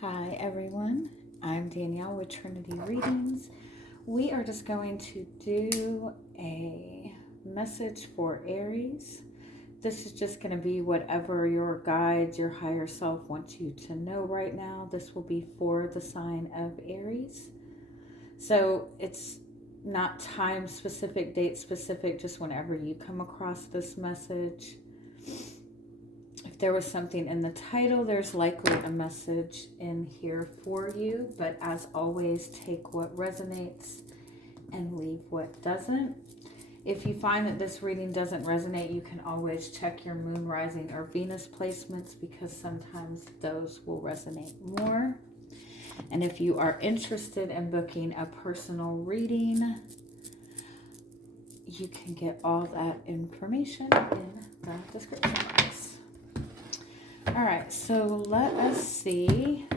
Hi everyone, I'm Danielle with Trinity Readings. We are just going to do a message for Aries. This is just going to be whatever your guides, your higher self wants you to know right now. This will be for the sign of Aries. So it's not time specific, date specific, just whenever you come across this message. If there was something in the title, there's likely a message in here for you. But as always, take what resonates and leave what doesn't. If you find that this reading doesn't resonate, you can always check your moon, rising, or Venus placements because sometimes those will resonate more. And if you are interested in booking a personal reading, you can get all that information in the description box. All right, so let us see.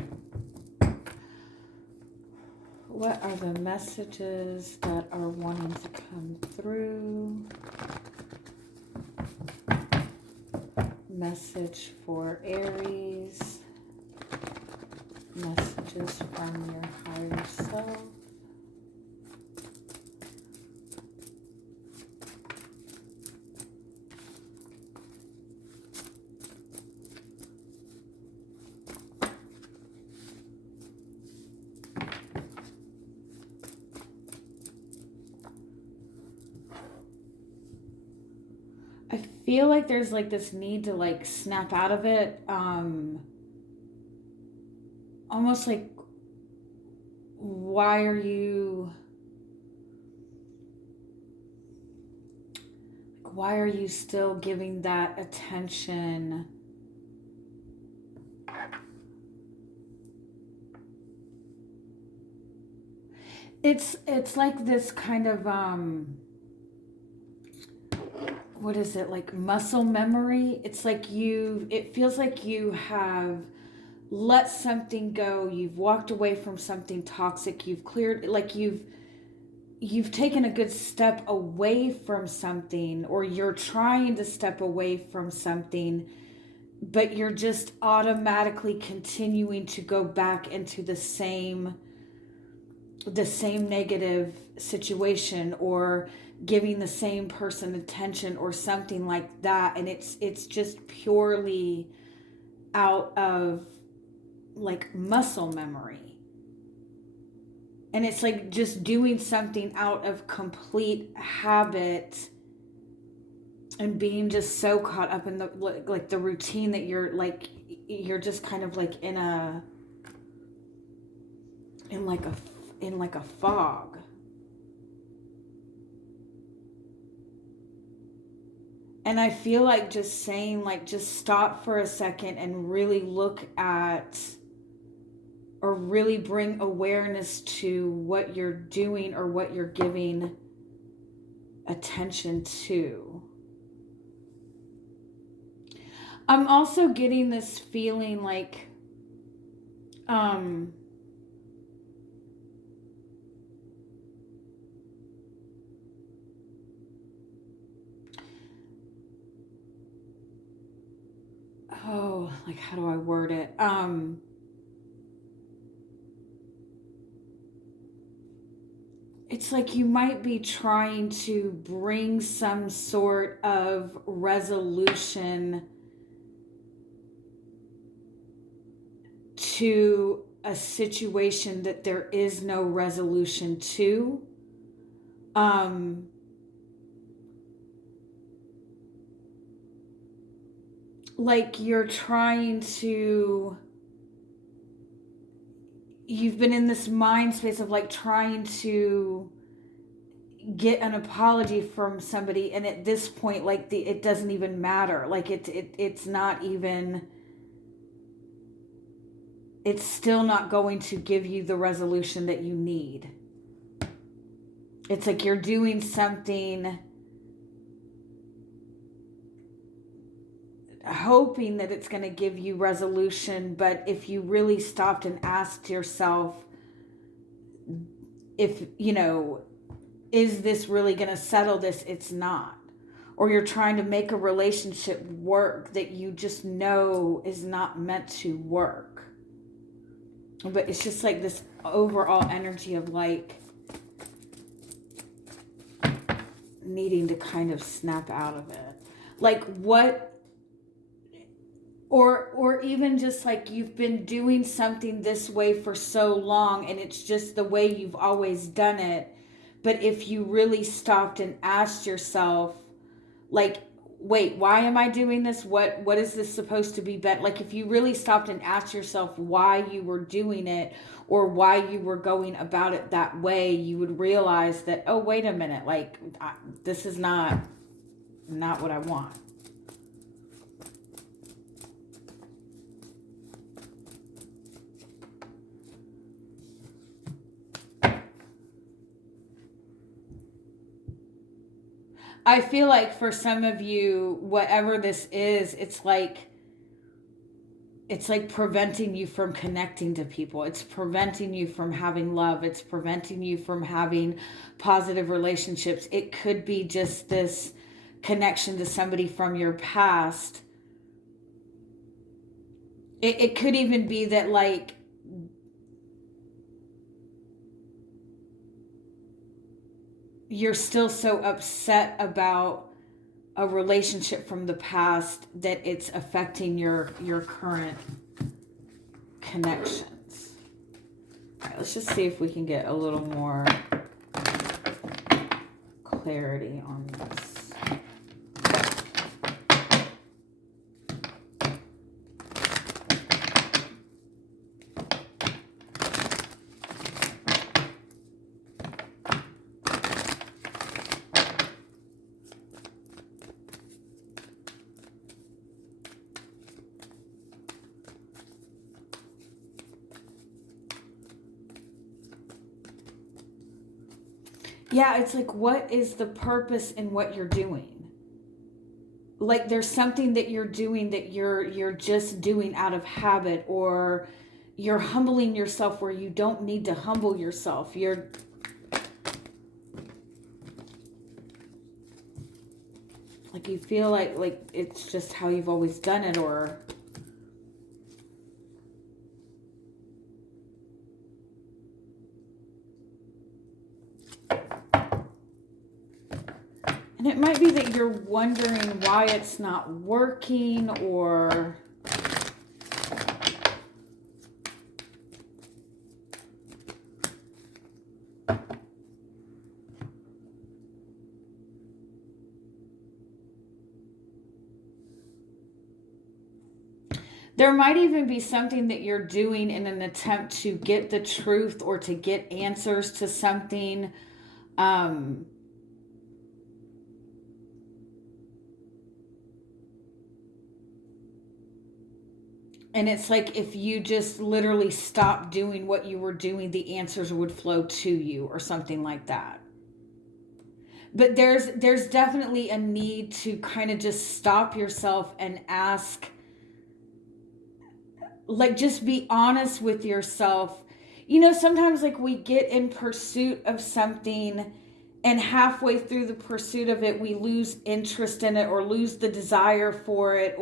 What are the messages that are wanting to come through? Message for Aries. Messages from your higher self. I feel like there's like this need to like snap out of it. Almost like, why are you still giving that attention? It's like this kind of what is it, like muscle memory? It's like it feels like you have let something go, you've walked away from something toxic, you've cleared, like you've taken a good step away from something, or you're trying to step away from something, but you're just automatically continuing to go back into the same negative situation, or giving the same person attention or something like that. And it's just purely out of like muscle memory. And it's like just doing something out of complete habit and being just so caught up in the like the routine that you're just kind of like in like a fog. And I feel like just saying, like, just stop for a second and really look at, or really bring awareness to what you're doing or what you're giving attention to. I'm also getting this feeling like, like, how do I word it? It's like you might be trying to bring some sort of resolution to a situation that there is no resolution to. Like you're trying to, you've been in this mind space of like trying to get an apology from somebody, and at this point, like it doesn't even matter. Like it's not even, it's still not going to give you the resolution that you need. It's like you're doing something hoping that it's going to give you resolution, but if you really stopped and asked yourself, if, is this really going to settle this? It's not. Or you're trying to make a relationship work that you just know is not meant to work. But it's just like this overall energy of like needing to kind of snap out of it. Like what, or even just like you've been doing something this way for so long and it's just the way you've always done it. But if you really stopped and asked yourself, like, wait, why am I doing this? What is this supposed to be better? Like if you really stopped and asked yourself why you were doing it or why you were going about it that way, you would realize that, oh, wait a minute, like this is not what I want. I feel like for some of you, whatever this is, it's like preventing you from connecting to people. It's preventing you from having love. It's preventing you from having positive relationships. It could be just this connection to somebody from your past. It could even be that like you're still so upset about a relationship from the past that it's affecting your current connections. All right, let's just see if we can get a little more clarity on this. Yeah, it's like, what is the purpose in what you're doing? Like there's something that you're doing that you're just doing out of habit, or you're humbling yourself where you don't need to humble yourself. You're like, you feel like it's just how you've always done it, or and it might be that you're wondering why it's not working, or there might even be something that you're doing in an attempt to get the truth or to get answers to something. And it's like if you just literally stopped doing what you were doing, the answers would flow to you or something like that. But there's definitely a need to kind of just stop yourself and ask, like, just be honest with yourself. You know, sometimes like we get in pursuit of something and halfway through the pursuit of it, we lose interest in it or lose the desire for it,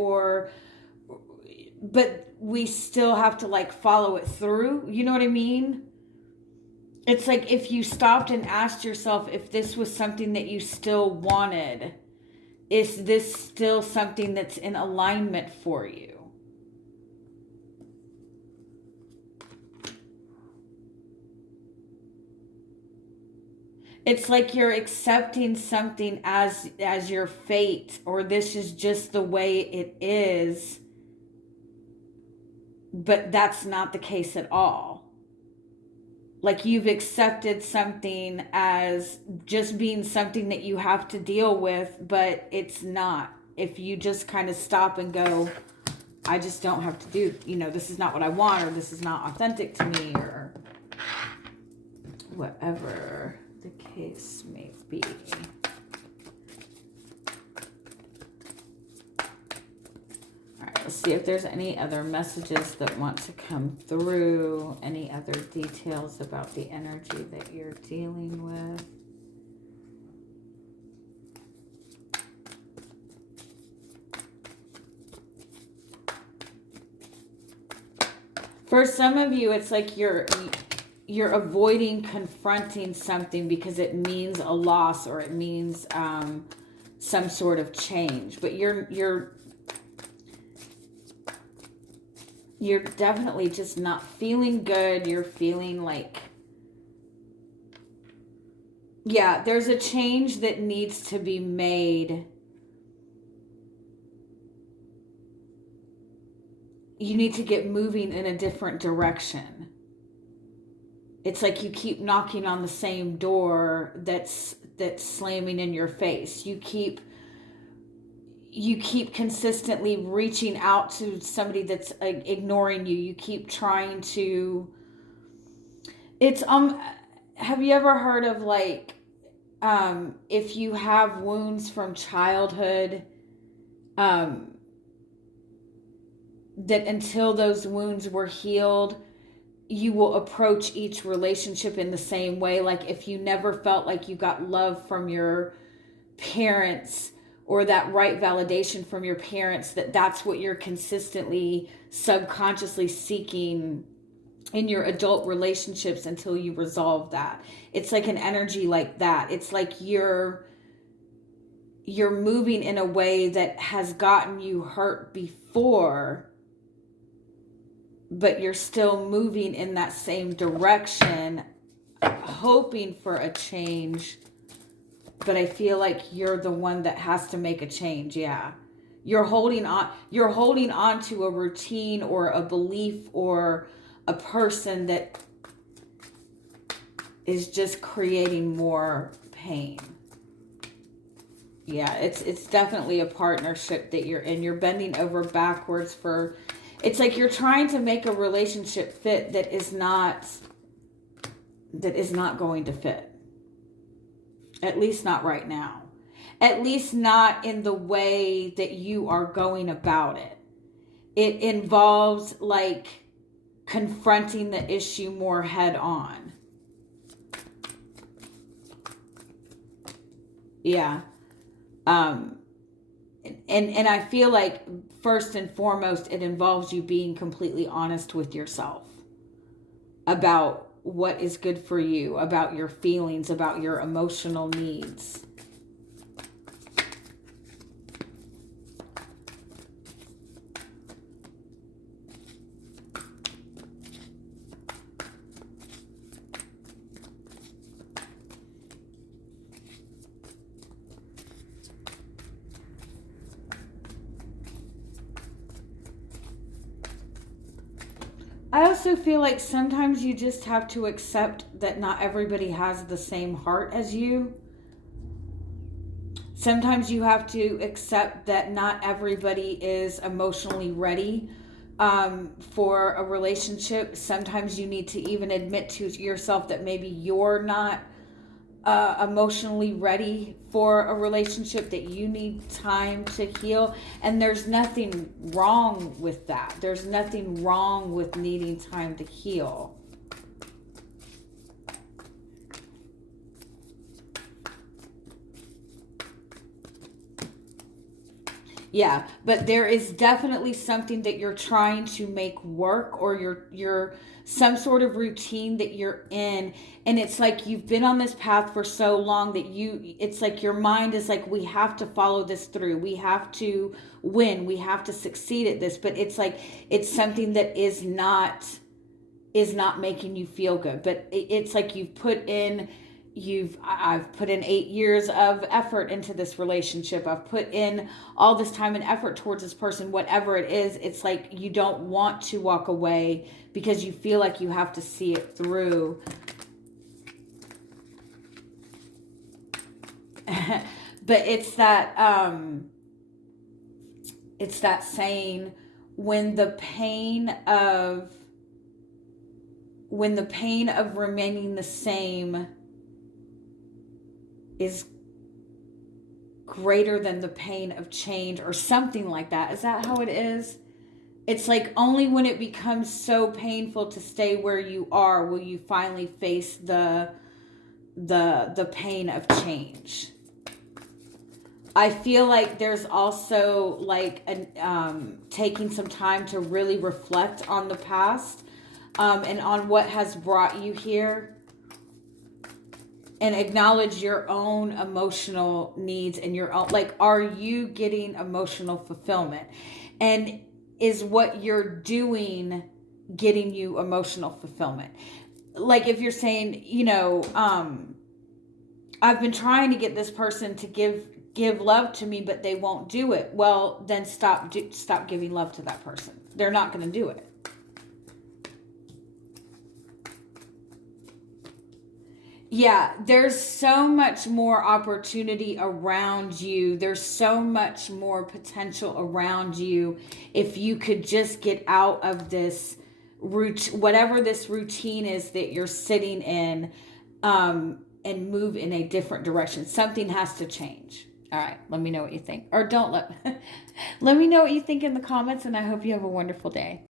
but we still have to like follow it through. You know what I mean? It's like if you stopped and asked yourself if this was something that you still wanted, is this still something that's in alignment for you? It's like you're accepting something as your fate, or this is just the way it is. But that's not the case at all. Like you've accepted something as just being something that you have to deal with, but it's not. If you just kind of stop and go, I just don't have to do, this is not what I want, or this is not authentic to me, or whatever the case may be. Let's see if there's any other messages that want to come through, any other details about the energy that you're dealing with. For some of you, it's like you're avoiding confronting something because it means a loss or it means some sort of change. But you're definitely just not feeling good. You're feeling like, yeah, there's a change that needs to be made. You need to get moving in a different direction. It's like you keep knocking on the same door that's slamming in your face. You keep consistently reaching out to somebody that's ignoring you. You keep trying to, it's have you ever heard of like if you have wounds from childhood, that until those wounds were healed, you will approach each relationship in the same way. Like if you never felt like you got love from your parents or that right validation from your parents, that's what you're consistently subconsciously seeking in your adult relationships until you resolve that. It's like an energy like that. It's like you're moving in a way that has gotten you hurt before, but you're still moving in that same direction, hoping for a change. But I feel like you're the one that has to make a change. Yeah. You're holding on to a routine or a belief or a person that is just creating more pain. Yeah, it's definitely a partnership that you're in. You're bending over backwards for, it's like you're trying to make a relationship fit that is not going to fit. At least not right now. At least not in the way that you are going about it. It involves like confronting the issue more head on. Yeah. And I feel like first and foremost, it involves you being completely honest with yourself about what is good for you, about your feelings, about your emotional needs. I also feel like sometimes you just have to accept that not everybody has the same heart as you. Sometimes you have to accept that not everybody is emotionally ready for a relationship. Sometimes you need to even admit to yourself that maybe you're not emotionally ready for a relationship, that you need time to heal. And there's nothing wrong with that. There's nothing wrong with needing time to heal. Yeah, but there is definitely something that you're trying to make work, or you're some sort of routine that you're in, and it's like you've been on this path for so long that it's like your mind is like, we have to follow this through. We have to win. We have to succeed at this, but it's like it's something that is not making you feel good. But it's like I've put in 8 years of effort into this relationship. I've put in all this time and effort towards this person, whatever it is. It's like you don't want to walk away because you feel like you have to see it through. But it's that saying, when the pain of remaining the same is greater than the pain of change, or something like that. Is that how it is? It's like only when it becomes so painful to stay where you are will you finally face the pain of change. I feel like there's also like taking some time to really reflect on the past, and on what has brought you here, and acknowledge your own emotional needs and your own, like, are you getting emotional fulfillment? And is what you're doing getting you emotional fulfillment? Like if you're saying, I've been trying to get this person to give love to me, but they won't do it. Well, then stop giving love to that person. They're not going to do it. Yeah, there's so much more opportunity around you. There's so much more potential around you if you could just get out of this whatever this routine is that you're sitting in, and move in a different direction. Something has to change. All right, let me know what you think. Or don't let me know what you think in the comments, and I hope you have a wonderful day.